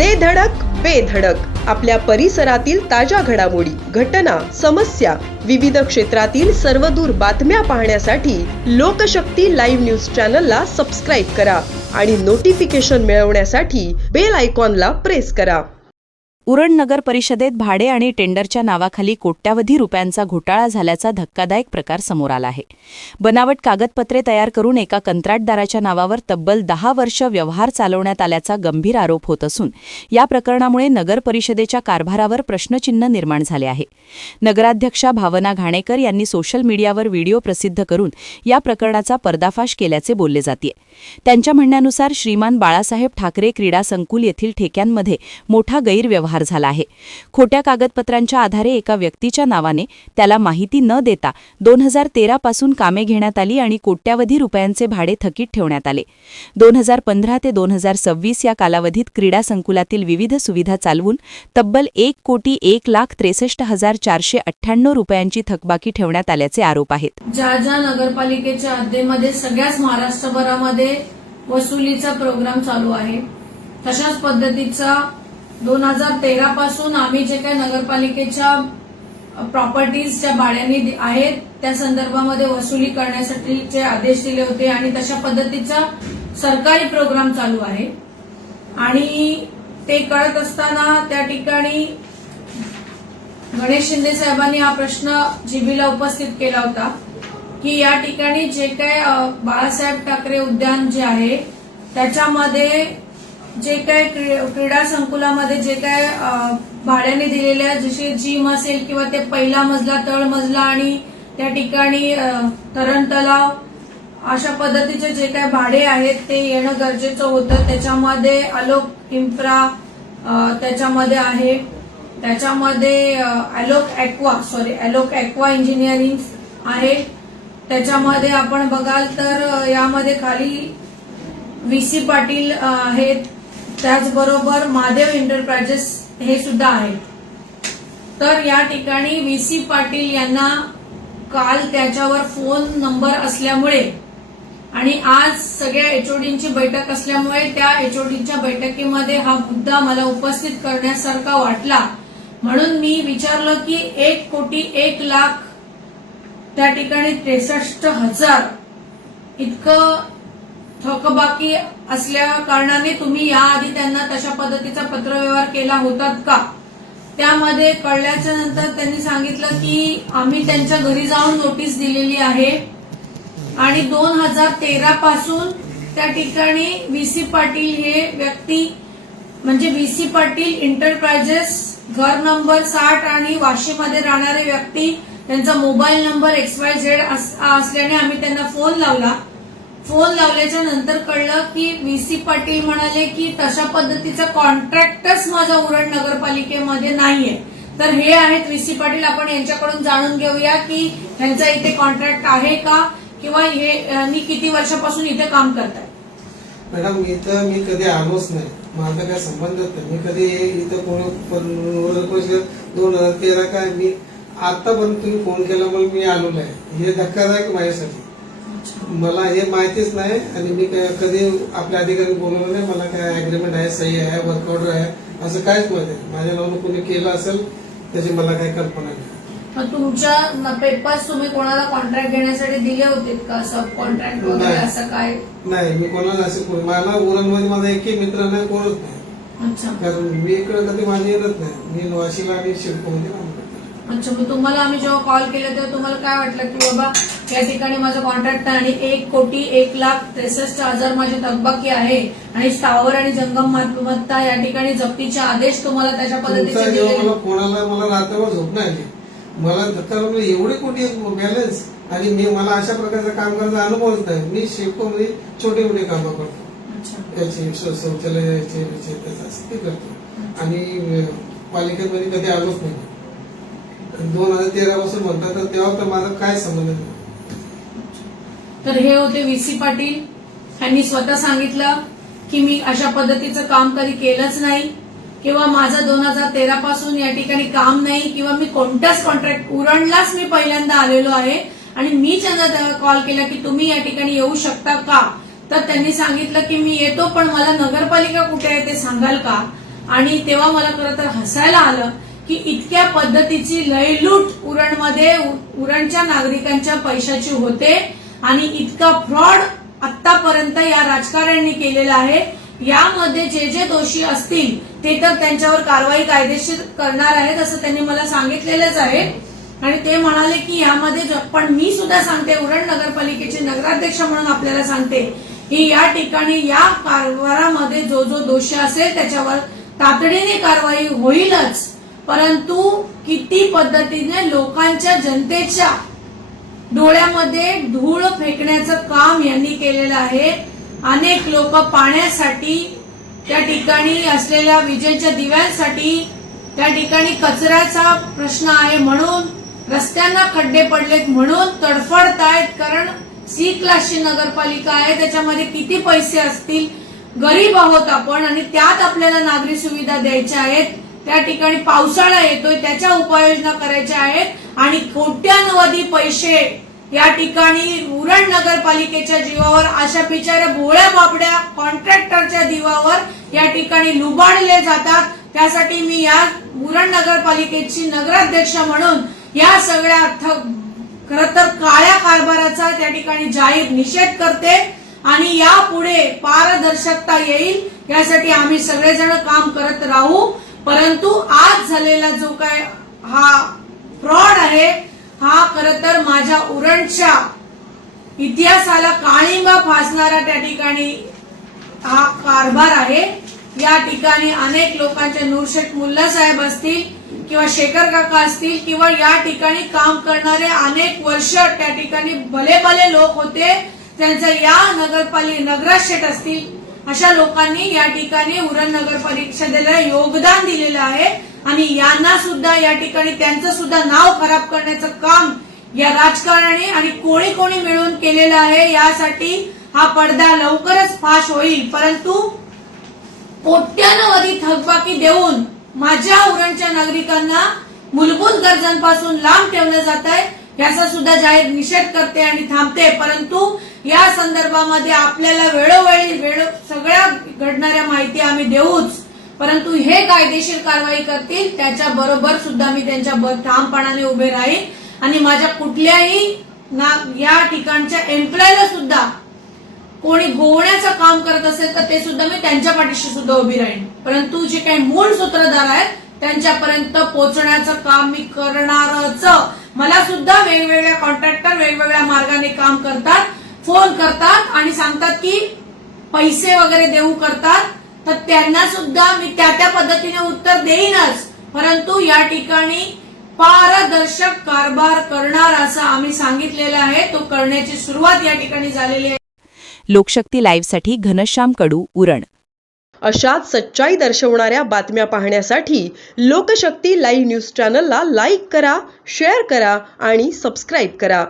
दे धडक बेधडक आपल्या परिसरातील ताज्या घडामोडी, घटना, समस्या, विविध क्षेत्रातील सर्वदूर बातम्या पाहण्यासाठी लोकशक्ती लाईव्ह न्यूज चॅनलला सबस्क्राईब करा आणि नोटिफिकेशन मिळवण्यासाठी बेल आयकॉनला प्रेस करा. उरण नगर परिषदेत भाडे आणि टेंडरच्या नावाखाली कोट्यावधी रुपयांचा घोटाळा झाल्याचा धक्कादायक प्रकार समोर आला आहे. बनावट कागदपत्रे तयार करून एका कंत्राटदाराच्या नावावर तब्बल 10 वर्ष व्यवहार चालवण्यात आल्याचा गंभीर आरोप होत असून या प्रकरणामुळे नगर परिषदेच्या कारभारावर प्रश्नचिन्ह निर्माण झाले आहे. नगराध्यक्षा भावना घाणेकर यांनी सोशल मीडियावर व्हिडिओ प्रसिद्ध करून या प्रकरणाचा पर्दाफाश केल्याचे बोलले जाते. त्यांच्या म्हणण्यानुसार श्रीमान बाळासाहेब ठाकरे क्रीडा संकुल येथील ठेक्यांमध्ये मोठा गैरव्यवहार झाला आहे. खोट्या कागदपत्रांच्या आधारे एका व्यक्तीच्या नावाने त्याला माहिती न देता 2013 पासून कामे घेण्यात आली आणि कोट्यावधी रुपयांचे भाडे थकीत ठेवण्यात आले. 2015 ते 2026 या कालावधीत क्रीडा संकुलातील विविध सुविधा चालवून तब्बल 1,63,6498 रुपयांची थकबाकी ठेवण्यात आल्याचे आरोप आहेत. ज्या नगरपालिकेच्या हद्दीमध्ये सगळ्याच महाराष्ट्रभरामध्ये वसुलीचा प्रोग्राम चालू आहे, तशाच पद्धतीचा 2013 पासून आम्ही जे काही नगरपालिकेच्या प्रॉपर्टीज ज्या भाड्याने आहेत त्या संदर्भामध्ये वसुली करण्यासाठीचे आदेश दिले होते आणि तशा पद्धतीचा सरकारी प्रोग्राम चालू आहे. आणि ते कळत असताना त्या ठिकाणी गणेश शिंदे साहेबांनी हा प्रश्न जीबीला उपस्थित केला होता की या ठिकाणी जे काय बाळासाहेब ठाकरे उद्यान जे आहे त्याच्यामध्ये जे काय क्रीडा संकुलामध्ये जे काय भाड्याने दिलेल्या जसे जिम असेल किंवा ते पहिला मजला, तळमजला आणि त्या ठिकाणी तरण तलाव अशा पद्धतीचे जे काय भाडे आहेत ते येणं गरजेचं होतं. त्याच्यामध्ये आलोक इन्फ्रा त्याच्यामध्ये आहे, त्याच्यामध्ये आलोक ॲक्वा इंजिनिअरिंग आहे. त्याच्यामध्ये आपण बघाल तर यामध्ये खाली VC पाटील आहेत, त्याचबरोबर महादेव एंटरप्राइजेस हे सुद्धा आहेत. तर या ठिकाणी VC पाटील यांना काल त्याच्यावर फोन नंबर असल्यामुळे आणि आज सगळ्या HODंची बैठक असल्यामुळे त्या HODच्या बैठकीमध्ये हा मुद्दा मला उपस्थित करण्यासारखा वाटला. म्हणून मी विचारलं की 1,01,00,000 त्या ठिकाणी 63,000 इतकं थकबाकी असल्या कारणाने तुम्ही याआधी त्यांना तशा पद्धतीचा पत्रव्यवहार केला होतात का? त्यामध्ये कळल्याच्या नंतर त्यांनी सांगितलं की आम्ही त्यांच्या घरी जाऊन नोटीस दिलेली आहे आणि 2013 पासून त्या ठिकाणी VC पाटील हे व्यक्ती म्हणजे VC पाटील एंटरप्राइजेस घर नंबर 60 आणि वाशीमध्ये राहणारे व्यक्ती, त्यांचा मोबाईल नंबर XYZ असल्याने आम्ही त्यांना फोन लावला. फोन लावल्याच्या नंतर कळलं की VC पाटील म्हणाले की तशा पद्धतीचा कॉन्ट्रॅक्टच माझा उरण नगरपालिकेमध्ये नाहीये. तर हे आहेत VC पाटील, आपण यांच्याकडून जाणून घेऊया की त्यांचा इथे कॉन्ट्रॅक्ट आहे का किंवा हे किती वर्षापासून इथे काम करतात. मॅडम, इथं मी कधी आलोच नाही, माझा काय संबंधच नाही. मी कधी इथं 2013 काय मी आतापर्यंत तुम्ही फोन केल्यामुळे मी आलो नाही. हे धक्कादायक माझ्यासाठी. मला हे माहितीच नाही आणि मी कधी आपल्या अधिकारी बोलवलं नाही. मला काय अग्रीमेंट आहे, सही आहे, वर्क ऑर्डर आहे असं काहीच माहिती नाही. माझ्या नावानं कोणी केलं असेल त्याची मला काही कल्पना नाही. तुमच्या पेपर्स तुम्ही कोणाला कॉन्ट्रॅक्ट घेण्यासाठी दिले होते का? सब कॉन्ट्रॅक्ट वगैरे असं काय? नाही, मी कोणाला असं मला उरणमध्ये माझा एकही मित्र नाही, कोणच नाही. अच्छा. कारण मी इकडे कधी माझी येतच नाही. मी वाशीला आणि शिडकोमध्ये काम करतो. अच्छा. मग तुम्हाला आम्ही जेव्हा कॉल केला तेव्हा तुम्हाला काय वाटलं की बाबा या ठिकाणी माझं कॉन्ट्रॅक्ट आहे आणि 1,01,63,000 माझी थकबाकी आहे आणि स्थावर आणि जंगम मालमत्ता या ठिकाणी जप्तीचे आदेश तुम्हाला त्याच्या पद्धतीचे दिले. मला फोनाला मला रात्रभर झोप नाही आली. मला धक्का एवढे कोटी बॅलन्स आणि मला अशा प्रकारचं काम करायचा अनुभवच नाही. मी शिडकोमध्ये छोटे मोठे कामं करतो, त्याचे शौचालयाचे ते करतो आणि पालिकेमध्ये कधी आलोच नाही. 2013 पासून म्हणतात तर तेव्हा तर माझा काय संबंध नाही. तर हे होते VC पाटील. त्यांनी स्वतः सांगितलं की मी अशा पद्धतीचं काम कधी केलंच नाही किंवा माझं 2013 पासून या ठिकाणी काम नाही किंवा मी कोणत्याच कॉन्ट्रॅक्ट उरणलाच मी पहिल्यांदा आलेलो आहे आणि मी त्यांना कॉल केला की तुम्ही या ठिकाणी येऊ शकता का? तर त्यांनी सांगितलं की मी येतो, पण मला नगरपालिका कुठे आहे ते सांगाल का? आणि तेव्हा मला खरं तर हसायला आलं की इतक्या पद्धतीची लयलूट उरणच्या नागरिकांच्या पैशाची होते आणि इतका फ्रॉड आतापर्यंत या राजकारण्यांनी केलेला आहे. यामध्ये जे दोषी असतील ते तर त्यांच्यावर कारवाई कायदेशीर करणार आहेत असं त्यांनी मला सांगितलेलंच आहे. आणि ते म्हणाले की यामध्ये पण मी सुद्धा सांगते, उरण नगरपालिकेचे नगराध्यक्ष म्हणून आपल्याला सांगते की या ठिकाणी या कारभारामध्ये जो दोषी असेल त्याच्यावर तातडीने कारवाई होईलच. परंतु किती पद्धतीने लोकांच्या जनतेच्या डोळ्यामध्ये धूळ फेकण्याचं काम यांनी केलेलं आहे. अनेक लोक पाण्यासाठी, त्या ठिकाणी असलेल्या विजेच्या दिव्यांसाठी, त्या ठिकाणी कचऱ्याचा प्रश्न आहे म्हणून, रस्त्यांना खड्डे पडलेत म्हणून तडफडतायत. कारण सी क्लासची नगरपालिका आहे, त्याच्यामध्ये किती पैसे असतील, गरीब आहोत आपण आणि त्यात आपल्याला नागरी सुविधा द्यायच्या आहेत. त्या ठिकाणी पावसाळा येतोय, त्याच्या उपाययोजना करायच्या आहेत आणि कोट्यावधी पैसे या ठिकाणी उरण नगरपालिकेच्या जीवावर, अशा बिचाऱ्या भोळ्या बाबड्या कॉन्ट्रॅक्टरच्या जीवावर या ठिकाणी लुबाडले जातात. त्यासाठी मी या उरण नगरपालिकेची नगराध्यक्ष म्हणून या सगळ्या खरं तर काळ्या कारभाराचा त्या ठिकाणी जाहीर निषेध करते आणि यापुढे पारदर्शकता येईल यासाठी आम्ही सगळेजण काम करत राहू. परंतु आज झालेला जो काय हा फ्रॉड आहे हा खरं तर माझ्या उरणच्या इतिहासाला काळिंबा फासणारा त्या ठिकाणी हा कारभार आहे. या ठिकाणी अनेक लोकांचे नूरशेख मुल्ला साहेब असतील किंवा शेखर काका असतील किंवा या ठिकाणी काम करणारे अनेक वर्ष त्या ठिकाणी भले लोक होते, त्यांचा या नगराध्यक्ष असतील, अशा लोकांनी या ठिकाणी उरण नगर परिषदेला योगदान दिलेलं आहे आणि यांना सुद्धा या ठिकाणी त्यांचं सुद्धा नाव खराब करण्याचं काम या राजकारणी आणि कोणी मिळून केलेलं आहे. यासाठी हा पडदा लवकरच फाश होईल. परंतु कोट्यावधी थकबाकी देऊन माझ्या उरणच्या नागरिकांना मूलभूत गरजांपासून लांब ठेवलं जात आहे, याचा सुद्धा जाहीर निषेध करते आणि थांबते. परंतु या संदर्भामध्ये आपल्याला वेळोवेळी सगळ्या घडणाऱ्या माहिती आम्ही देऊच, परंतु हे कायदेशीर कारवाई करतील त्याच्याबरोबर सुद्धा मी त्यांच्या ठामपणाने उभे राहील आणि माझ्या कुठल्याही या ठिकाणच्या एम्प्लॉयला सुद्धा कोणी गोवण्याचं काम करत असेल तर ते सुद्धा मी त्यांच्या पाठीशी सुद्धा उभी राहीन. परंतु जे काही मूळ सूत्रधार आहेत त्यांच्यापर्यंत पोहोचण्याचं काम मी करणारच. मला सुद्धा वेगवेगळ्या कॉन्ट्रॅक्टर वेगवेगळ्या मार्गाने काम करतात, फोन करतात आणि सांगतात की पैसे वगैरे देऊ करतात, तर त्यांना सुद्धा मी त्या पद्धतीने उत्तर देईनच. परंतु या ठिकाणी पारदर्शक कारभार करणार असं आम्ही सांगितलेलं आहे, तो करण्याची सुरुवात या ठिकाणी झालेली आहे. लोकशक्ती लाईव्हसाठी घनश्याम कडू, उरण. अशाच सच्चाई दर्शवणाऱ्या बातम्या पाहण्यासाठी लोकशक्ती लाईव्ह न्यूज चॅनलला लाईक करा, शेअर करा आणि सबस्क्राईब करा.